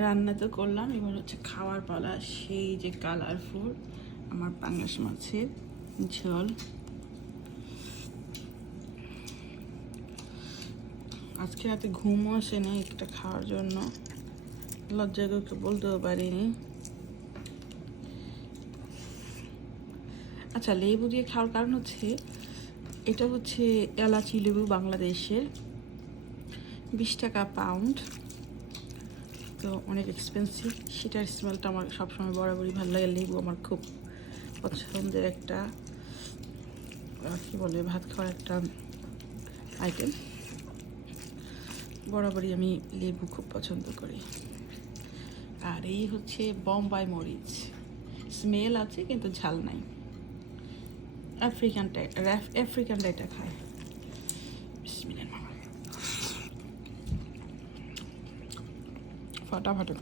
রান্না তো করলাম, এবার হচ্ছে খাওয়ার পালা সেই যে কালারফুল আমার পাঙ্গাস মাছের ঝোল। আজকে রাতে ঘুমও আসে না একটা খাওয়ার জন্য। লজ্জা করে বলতেও পারিনি। আচ্ছা লেবু দিয়ে খাওয়ার কারণ হচ্ছে, এটা হচ্ছে এলাচি লেবু বাংলাদেশের বিশ টাকা পাউন্ড তো অনেক এক্সপেন্সিভ সেটার স্মেলটা আমার সবসময় বরাবরই ভালো লাগে। লেবু আমার খুব পছন্দের একটা কী বলে, ভাত খাওয়ার একটা আইটেম বরাবরই আমি লেবু খুব পছন্দ করি। আর এই হচ্ছে বম্বাই মরিচ। স্মেল আছে, কিন্তু ঝাল নাই। আফ্রিকানটা আফ্রিকানটা এটা খায়। ফাটাফাটি